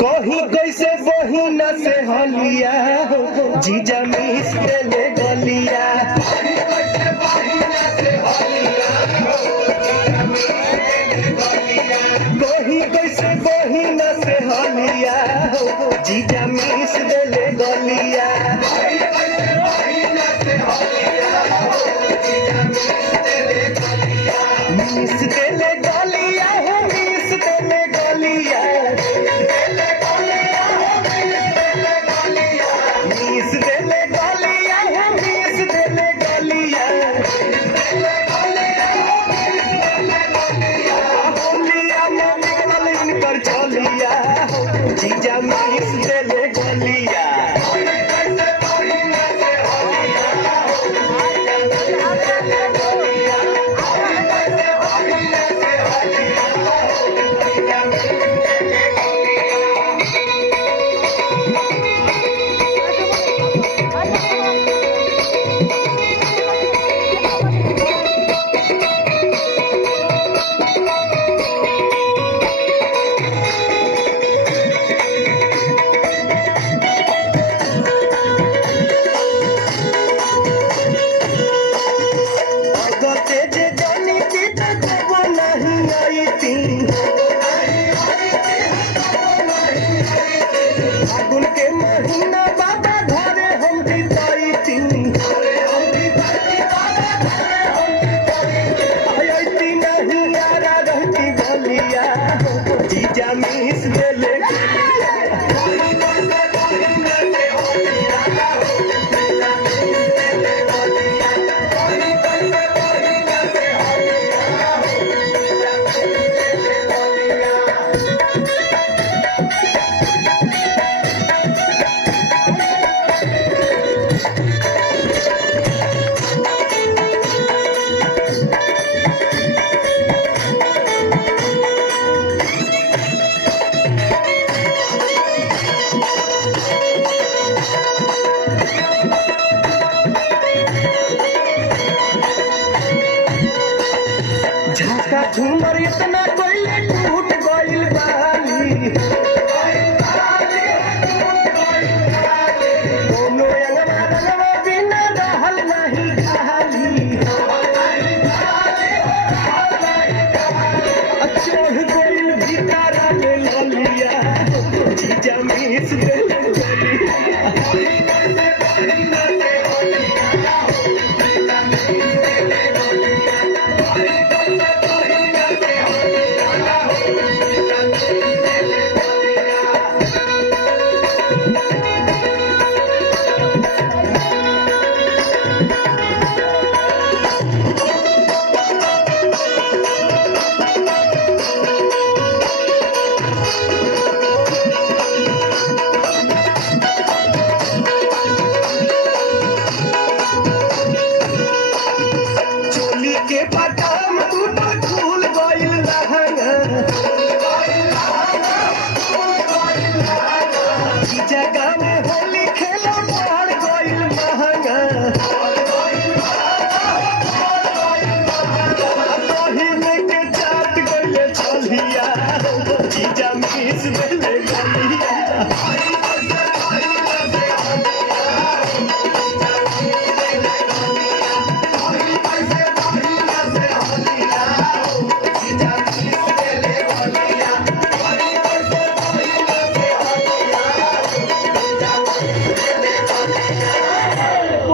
कही कैसे बहिना से हलिया जीजा मिस देले गलिया कही कैसे बहिना से हलिया जीजा मिस देले गलिया मिस देले गलिया हो मिस देले गलिया मिस देले गलिया हो मिस देले गलिया होलिया में निकल इनकर चलिया जीजा मिस देले गलिया फागुन के महीना बाबा घरे हम जीतैती अयती नहीं यारा रहती गलिया जीजा मिस देले झुमर इतना कोई टूट गइल बाली